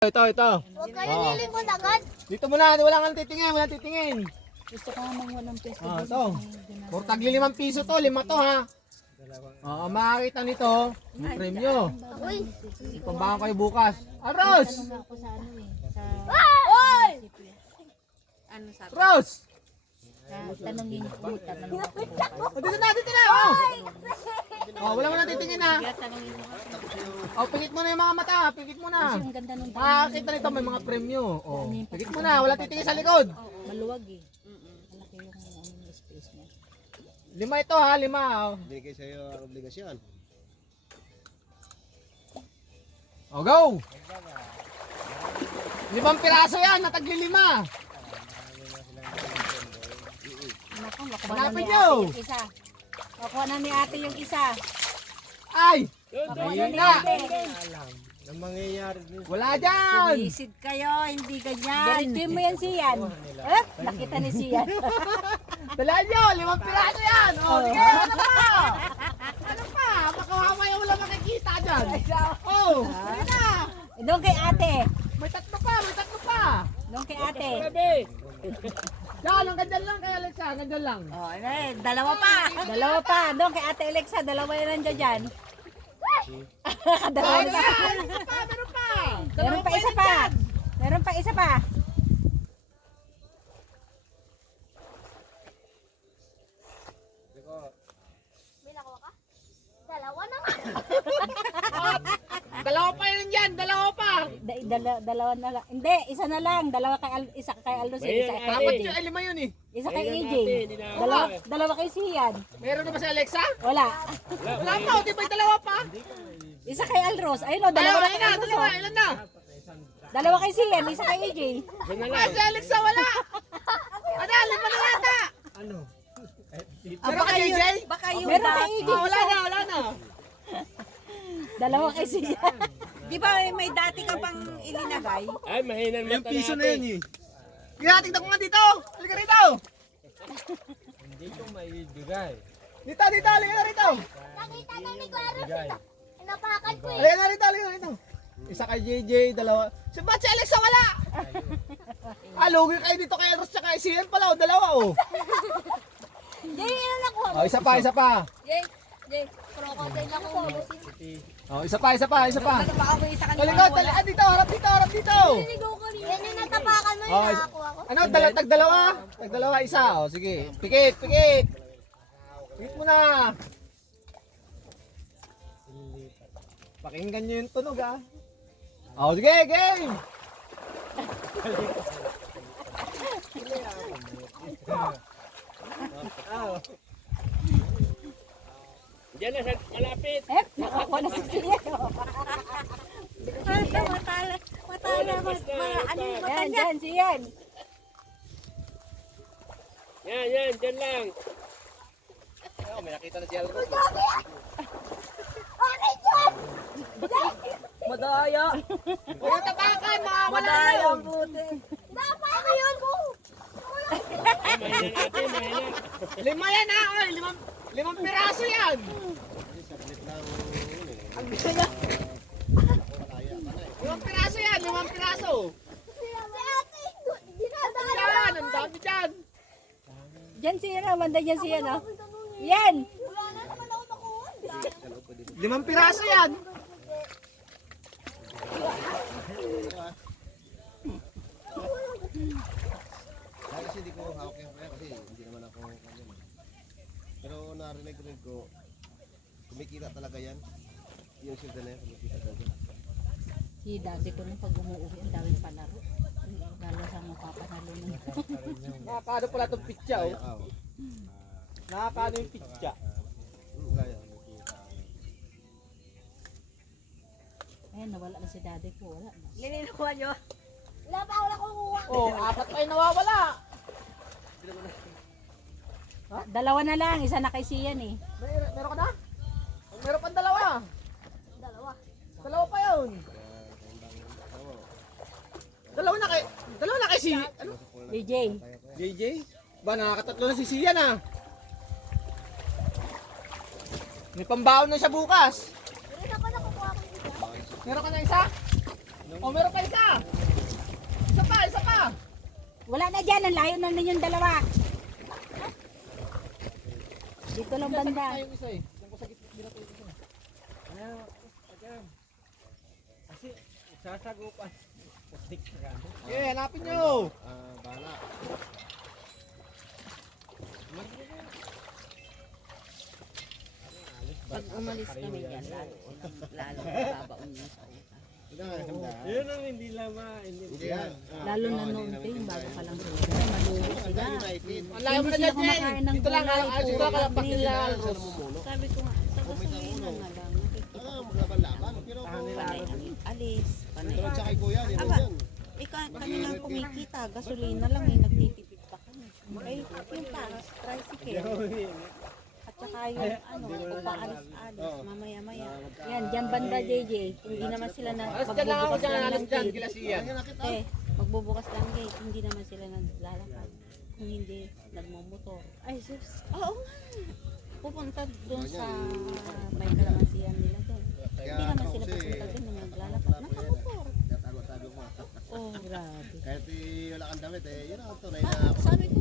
Ito. Huwag kayo lilingon agad. Dito muna, wala kang titingin, wala titingin. Gusto ko namang walang peso. Ito. Puro tagli 5 piso to, 5 to ha. Makakita nito, may premyo. Uy! Pambahan kayo bukas. Aros! Tanong nga ako sa ano eh. Sa Oy! ano sabi? Ros! Tanongin ko. Tanongin ako. Dito na. Wala mo na titingin ha. Tanongin mo. Pikit mo na yung mga mata, pikit mo na. Ang ganda nung Makakita nito, may mga premyo. Pikit mo na, wala titingin sa likod. maluwag eh. Malaki yung space niya. 5 ito ha, 5. Binigay sa'yo ang obligasyon. Go! 5 piraso yan, natagli 5. Naku, Hanapin nyo. Isa. Makuha na ni ate yung isa. Ay! Makuha na Ayun ni na. ate. Ang mangyayari din. Wala dyan! Sumisid kayo, hindi ganyan. Ganito mo yan siyan. Eh, nakita ni siyan. Dalaan nyo, 5 piraso yan! Sige, ano pa? Ano pa? Baka mamaya wala makikita dyan. Sige na! Doon kay ate. May tatlo pa! Doon kay ate. Yan, hanggang dyan lang kay Alexa, hanggang dyan lang. Oh, dalawa pa. Dalawa pa. Doon kay ate Alexa, dalawa yan nandiyan dyan. Dalawa na. Meron pa! Meron pa isa pa. Meron pa isa pa. May nakuha ka? Dalawa na nga. Dalawa pa yun dyan, dalawa pa! Dalawa na lang. Hindi, isa na lang. Isa kay Aldo, isa kay Dapat AJ. yun, ay 5 yun eh. Isa kay AJ. Dalawa kay Sian. Meron na ba si Alexa? Wala. Wala pa, di ba yung dalawa pa? Isa kay Alros. Ayun o, dalawa kay Alros. Dalawa, ilan na? Dalawa kay Sian, isa kay AJ. Ah, si Alexa wala! Ano, 5 na yata! Meron ka JJ? Baka yun. Meron kay AJ. Wala na. Dalawa kay Sian. Di ba may dati ka pang ilinagay? Ay, mahinang mata Ilang piso na yan eh. Kaya tingnan ko nga dito! Halika rito! Hindi ko maibigay. Dito, halika na rito! Nakita na ni Kuya Ros. Inapakan ko eh. Halika na rito! Isa kay JJ, dalawa. Si Ba't si Alexa wala? Lugi kayo dito kay Ross tsaka kay Sian pala, dalawa oh. Jay, ano nakuha mo? Isa pa. Jay, crocodile ako. Isa pa. Baka mo isa kanina Talikod, dito, harap dito. Yan yung natapakan mo yung nakakuha ko. Ano, tag-dalawa, isa. Sige, pikit. Pikit mo na. Pakinggan nyo yung tunog ah. Sige, game. Diyan na sa malapit. Nakakuha na si Sian. Yan, Sian. Yan, diyan lang. May nakita na si Alro. Okay, John! Madaya. Huwag tapakan, mawawala Madaya yun. ang buti. Napakan yun mo! Mahinang natin, mahinang. 5 yan ha, 5 piraso yan. Ang gusto niya. 5 piraso yan, 5 piraso. Si ate, dinadaan. Yan, ang dami dyan. Diyan Sian, banda dyan Sian. Yan. Wala na naman ako nakuha. 5 piraso yan. Kasi hindi ko hawak yung kaya kasi hindi naman ako kanya. Pero narinig ko, kumikita talaga yan. Yung silda na yan, kumikita talaga. Si dati ko nung pag umuwi, ang daming palaro. Lalo sa mga papanalo nun. Nakakano pala itong pitya oh. Oo. Nakakano yung pitya. Kaya, kumikita. Ayun, nawala na si daddy ko. Wala na. Lininuha nyo. Wala pa ako nakukuha. 4 pa yung nawawala. Dalawa na lang, isa na kay Sian eh. Meron ka na? Meron pang dalawa. Dalawa pa yun. Dalawa na kay si ano? JJ. JJ? Ba nakakatatlo na si Sian ah. May pambaon na siya bukas. Meron ako nakukuha ko dito. Meron ka na isa? Oh, meron pa isa! Isa pa, isa pa! Wala na dyan, ang layo na yung dalawa. Dito lang banda. Yung isa eh. Yung sa gitna nila yung isa. Kasi sasagupan. Pustik ka gano. Okay, hanapin nyo! Bala. Pag umalis kami dyan, lalo babaon yun sa utak. Yun ang hindi lama. Hindi yan. Lalo na noon ting bago pa lang sila. Kasi maluho sila. Ang layo mo na dyan, Jay! Dito lang, dito lang kalabak nila. Sabi ko nga, sa gasolina na lang. Maglaban-laban. Pero Panay ang alis, panay. tulad sa kay Kuya, yun Aba, yan. kanina kumikita, gasolina lang eh, nagtitipid pa kami. Ay, yung taras, tricycle. At saka yung ano, paalis-alis, mamaya-maya. Yan, dyan banda JJ, hindi naman sila na Alas dyan lang ako magbubukas dyan, lang alas ng dyan, gate. kilasiyan. Eh, magbubukas lang gate, hindi naman sila naglalakad. Kung hindi, nagmumotor. Ay, sus, oo nga. Pupunta doon sa may kalamansiyan nila doon. Hindi naman sila pupunta doon na naglalakad. Nakamotor. Tago-tago mo. Oh, grabe. Kahit wala kang damit, yun ang tunay na Sabi ko,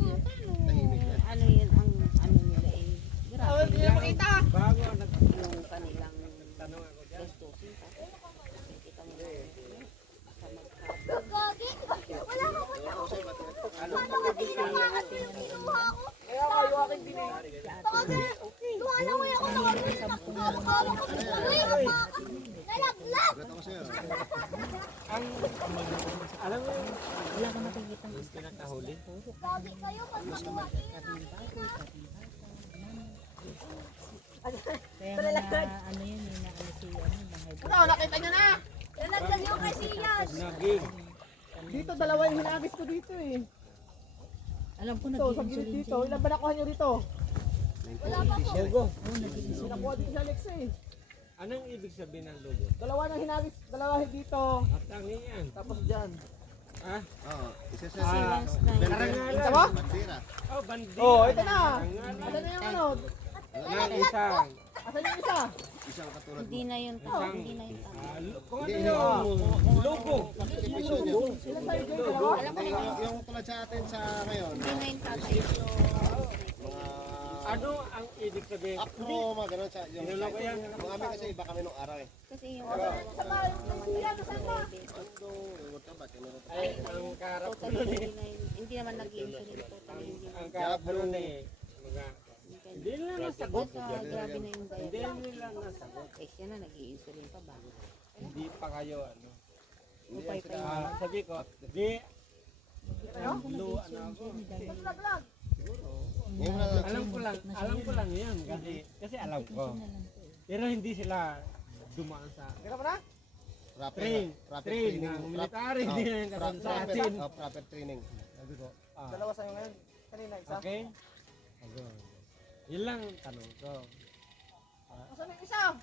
ano yun ang ano nila eh. Grabe. Hindi na makita! Bago Yung kanilang tanong ako dyan. gastusin. Kita mo sa magkakaroon. Gagi! Wala ka mo na ako. Paano ka tinangakas yung kinuha ko? Kaya kayo aking binig. Baka ganun. Duha na wala ko na kami na nakakala ko. Uy, nalaglag! Gulat ako sa'yo. Alam mo, Wala ka makikita ng gusto. pinakahuli. Gagi kayo pag mabuhatin. Kaya nga ano yun, eh, na ano si ano, mga Ano, nakita nyo na! Nalaglag yung kay Siyas. Naging. Dito, dalawa yung hinagis ko dito eh. alam ko Ito, sa gilid dito. Ilan ba nakuha nyo dito? Wala pa po. Logo. Nakuha dito sa Alex eh. Anong ibig sabihin ng logo? Dalawa nang hinagis, dalawa dito. At ang yan. Tapos dyan. Ah? Oo, isa sa Silas na yun. Karangalan. Ito ba? bandera. Oh, bandira. Oh, ito na. Karangalan. Ano na yung ano? Ang isang. Asan yung isa? Isang katulad Hindi mo. na yun tao, hindi na yun tao. Kung ano yung logo. Episode yun. Sila tayo dyan, dalawa? Hindi, yung tulad sa atin sa ngayon. Hindi na yun tatay. Mga Ano ang ibig sabihin? acro, mga ganun sa yung Hinula ko yan. mga amin kasi iba kami nung araw eh. Kasi yung Ando, ewan ka ba? Tinuro ko. Ay, ang karap ko totally nun eh. hindi na yun. Hindi naman nag-insulin totally. Hindi na. Ang karap ko nun eh. Mga, hindi nila nasagot. Basta grabe na yung Hindi diet. nila nasagot. Eh siya na nag-i-insulin pa ba? Hindi pa kayo ano. Upay pa yun. Sabi ko, di. Blue ano ako. Ngayon na Alam ko lang yan kasi alam ko. Pero hindi sila dumaan sa Kira mo na? train ng military, hindi na yung katulad sa atin. proper training. Sabi ko, Dalawa sa'yo ngayon. Kanina isa. okay? Ayun. Yun lang ang tanong ko. Asan yung isa?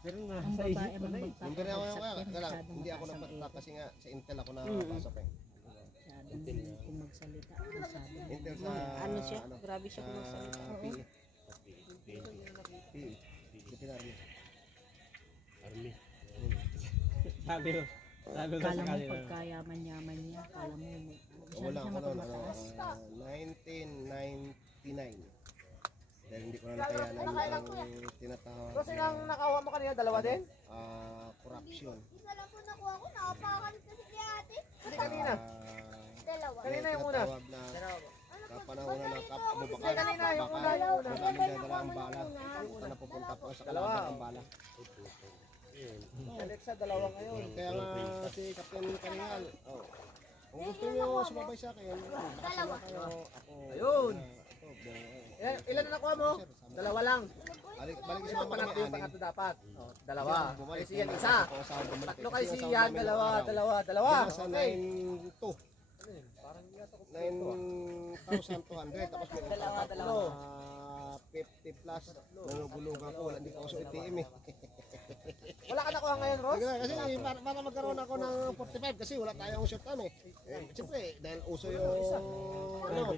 Pero Ang nasa babae isip ko ang na eh. Yung pero ako magpapabagsak yan, lang, masyadong hindi ako mataas ang napatap ego. kasi nga sa Intel ako nakapasok eh. Masyadong kung magsalita. Masyado. Intel sa Ano siya? Grabe siya kung magsalita. PE. PE. Disciplinary. Sabi ko sa Kala mo kanila. pagkayaman-yaman niya, kala mo masyado Wala siya ako noon, mapamataas. 1999. Dahil hindi ko na nakayanan ang tinatawag Kasi nang nakawa mo kanina, dalawa din? corruption. Isa lang po nakuha ko. Nakapakan kasi kay ate. Hindi kanina. Dalawa. Kanina yung una. Tinatawag na kapanahonan ng Hindi, Abubakar. kanina yung una, yung una. Wala namin dadala ang bala. Ito na pupunta po sa kalaban ang bala. Alexa, dalawa ngayon. Kaya nga si Captain Karingal, kung gusto nyo sumabay sa akin, kasama kayo. Ako, Ayun. ito, Ilan na nakuha mo? Dalawa lang. balik Ito sa mga pangatlo, yung anim. pangatlo dapat. Oh, dalawa. Bumalik Kay Sian na isa. ako sa bumalik. Tatlo kay Kasi yung Sian, sound namin dalawa, nung araw. dalawa, dalawa. Nasa Okay. 9,200. 9,200. Tapos may Dalawa, tatlo. dalawa. 50 plus. Nanugulugan ko. Wala, hindi ko uso ATM eh. Wala ka nakuha ngayon, Ross? Kasi para magkaroon ako ng 45 kasi wala tayong short time eh. Siyempre, dahil uso yung ano,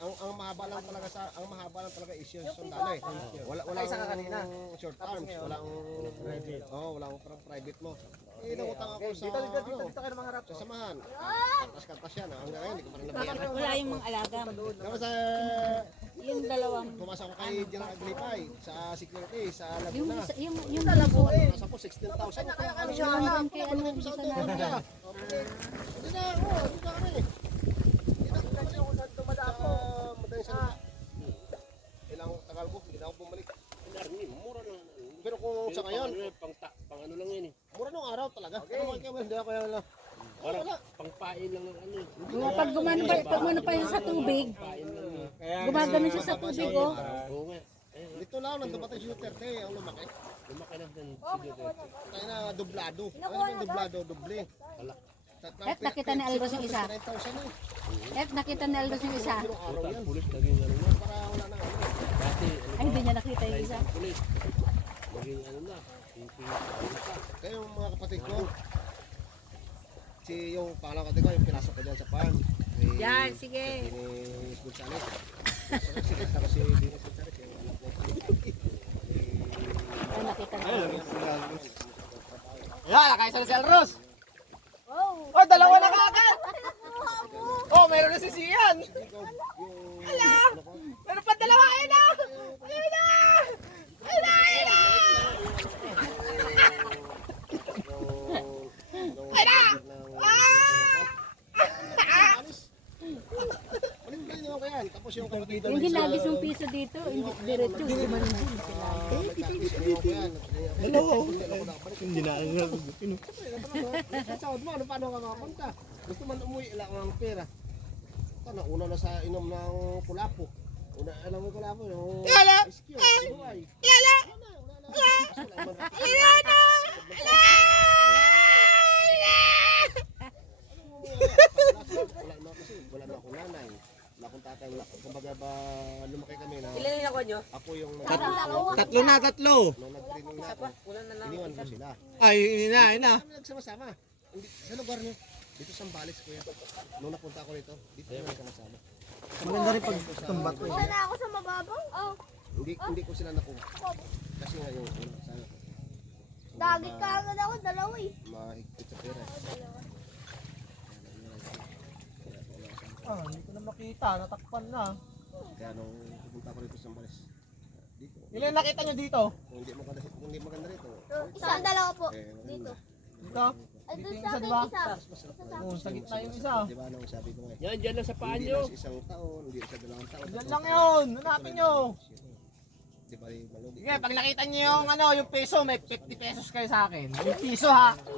ang mahaba lang talaga is yung sundalo eh. Wala Isa ka kanina. short arms, walang private. Oh, walang parang private mo. nangutang ako sa Dito kayo mangarap. sa samahan. Kartas-kartas yan. Hanggang ngayon, hindi ko pa rin nabayaran. Wala yung mga alaga. Tapos Yung dalawang, pumasok ako kay General Aglipay sa security, sa yung Laguna. isa, yung dalawa. Nasa po 16,000. Kaya kami siya Yung kay ano, sa isa auto. na. Hindi na, hindi na kami. Hindi na kami ako sa madaling salita. Ilang tagal ko, hindi na ako bumalik. Pero kung sa ngayon, Pang ano lang yun eh. mura nung araw talaga. Ano mga kaya, hindi ako kaya wala. Parang pangpain lang ng ano eh. Pag gumano pa yun sa tubig, Kaya gumagano siya sa tubig, oh. Oo nga. Dito lang, nagdabatay si Duterte, ang lumaki. Lumaki na din si Duterte. Tayo na dublado. Ano yung dublado? Doble. Eh, nakita ni Aldos yung isa. 9,000 eh. Eh, nakita ni Aldos yung isa. Pero araw yan. Pulis naging ano na. Para wala na ano. Dati Ay, hindi niya nakita yung isa. pulis. Naging ano na. Kaya yung mga kapatid ko, yung pangalang kapatid ko, yung pinasok ko dyan sa farm. Yan, sige. Dinis Gonzales. Sige, tapos si Dinis Gonzales, yung anak ko. Ay, nakita niya. Ayan, nakaisa na si Alros. Oh. Oh, dalawa na kagad. Oh, meron na si Sian. Hello! Meron pa dalawa. Ayun na. Ayun na. Ayun na. Ayun na. Ay na! Malimplay niyo ako yan. Tapos yung kapatid ko. Hindi lagis yung piso dito, hindi diretso. Hindi man Hindi na ang sahod mo, ano paano ka makapunta? Gusto man umuwi, ilang ang pera. Nauna na sa inom ng kulapo. Una, alam mo yung kulapo, yung SQ, buhay. Lala! Lala! Wala na akong nanay. Wala akong tatay. Kumbaga ba lumaki kami na Ilan yung ako nyo? ako yung Tatlo na, tatlo. nung nag-training na ako. Iniwan ko sila. Ay, yun na. Kami nagsama-sama. Sa lugar niyo. Dito sa Sambales ko yan. Nung napunta ako dito, dito kami nagsama-sama. Maganda rin pag tumbat ko. Isa na ako sa mababaw. Oh. Hindi ko sila nakuha. Kasi nga yung sana ko. Dagit ka agad ako, dalawa eh. Mahigpit sa pera. Ah, hindi ko na makita. Natakpan na. Kaya nung pupunta ko rito sa Sambales, dito. Ilan nakita nyo dito? Kung hindi maganda rito, Isa, dalawa po. maganda. Dito. Dito? Ay, Dito doon yung sa isa, akin, di ba? isa. Masarap na. Oo, sa gitna yung isa. Di ba nung sabi ko nga, Yan, dyan lang sa paan hindi nyo. na sa isang taon, hindi na sa dalawang taon. Yan tatlong lang taon. yun. Hanapin nyo. Di ba yung malugi? Sige, pag nakita nyo yung ano, yung peso, may 50 pesos kayo sa akin. Yung piso ha. Hindi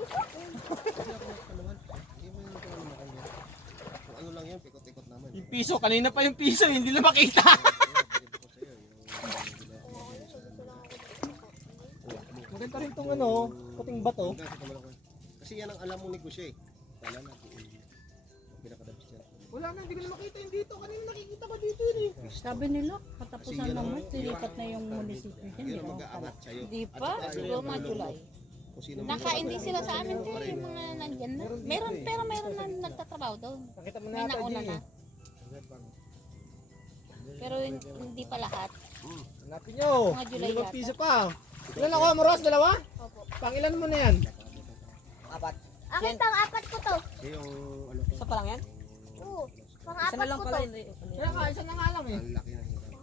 mo yung kung ano makanya. Kung ano lang yan, pikot-ikot naman. Yung piso, kanina pa yung piso, hindi na makita. Maganda rin itong ano, puting bato. Kasi yan ang alam mo ni Kushe. Tala na kung pinakadabis yan. Wala na, hindi ko na makita yung dito. Kanina nakikita ko dito yun eh. Sabi nila, katapusan naman, silipat na yung munisipyo dyan. Yun ang mag-aangat sa'yo. Di pa, siguro mga July. Kung sino Nakaindi sila sa amin din, yung mga nandyan na. Meron, pero meron na nagtatrabaho doon. Nakita mo May na nauna natin na. Pero hindi pa lahat. Hanapin nyo. Mga July Limang yata. piso pa. Ilan ako, Moros? Dalawa? Opo. Pangilan mo na yan? Akin pang-apat ko to. Kasi yung ano to, Isa pa lang yan? Oo. Isa Pang-apat na lang ko pala. to. Hindi. Kaya ka, isa na nga lang eh. ang laki na hirap dito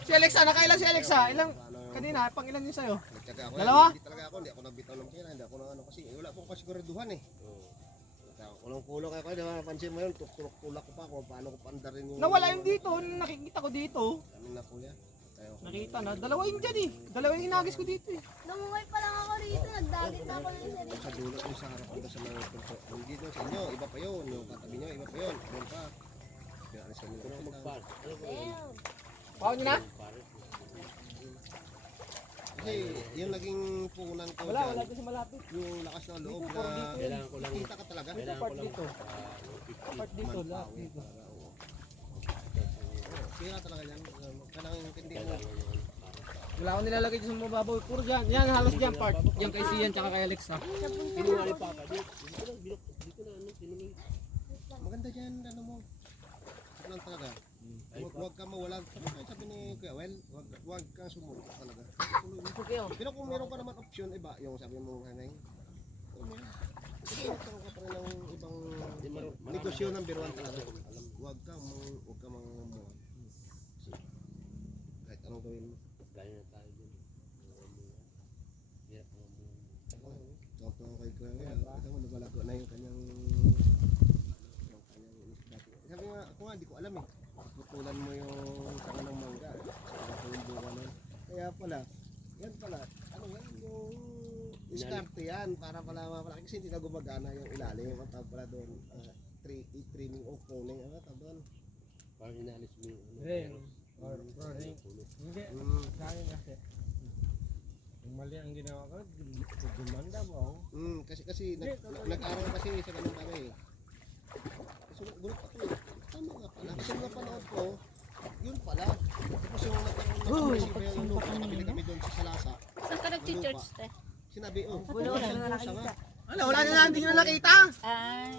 Si Alexa, nakailan si Alexa? Ilang, kanina, pangilan yun sa'yo? Nagtyaga ako. Dalawa? Hindi talaga ako, hindi ako nagbitaw ng pera, hindi ako na ano kasi wala pong kasiguraduhan eh. Kulong-kulong ako, di ba? Napansin mo yun, tulak ko pa kung paano ko paandarin yung... Nawala yung dito, nakikita ko dito. Ano na kuya? Tayo. Nakita na, dalawa yung dyan eh. Dalawa yung inagis ko dito eh. Lumungay pa lang ako rito. Nagdagit na ako ng isa rito. Sa dulo yung sa harap ko sa mga punto. Hindi doon sa inyo, iba pa yun. Yung katabi nyo, iba pa yun. Doon pa. Pinalis kami ko na magpal. Damn. Pao nyo na? Kasi yung naging punan ko Wala, dyan, wala doon sa malapit. yung lakas ng loob na Kailangan ko lang. kita ka talaga. Kailangan Part ko lang. dito. Part dito, lahat dito. Kaya talaga yan. Kailangan hindi mo. Wala akong nilalagay dyan sa mababaw. Puro dyan. Yan, halos dyan part. Yan kay Sian tsaka kay Alexa. Kinuha ni Papa. Dito na, ano, kinuha. Maganda dyan, ano mo. Ito lang talaga. Huwag ka mawalan. Sabi ni Kuya Well, huwag kang sumuko talaga. Pero kung meron ka naman option, iba, yung sabi mo kanay. Kasi magkaroon ka pa rin ng ibang negosyo ng biruan talaga. Huwag ka mga kahit anong gawin mo. Gaya na tayo dun. Hirap mo mo. Talk to kay Kuya Well. Ito mo, nabalago na yung kanyang sabi nga, ako nga, di ko alam eh. Putulan mo yung sanga ng mangga. Saka yung bunga nun. Kaya pala, yan pala, ano yan, yung iskarte yan. Para pala mapalaki kasi hindi na gumagana yung ilalim. Ang tawag pala doon, trimming o pruning. Ano tawag doon? Parang inalis mo yung Ring. Or ring. Hindi. Sa akin kasi. Yung mali ang ginawa ko, gumanda mo. Kasi nag-aral kasi sa ganun kami eh. So, gulat ako eh. Tama nga pala. Kasi mga panahon ko, yun pala. Tapos yung nagkaroon yung lupa, nakabili kami doon sa Salasa. Saan ka nag-church, te? Sinabi, Wala na nakita. Wala na, hindi nyo na nakita. Ay,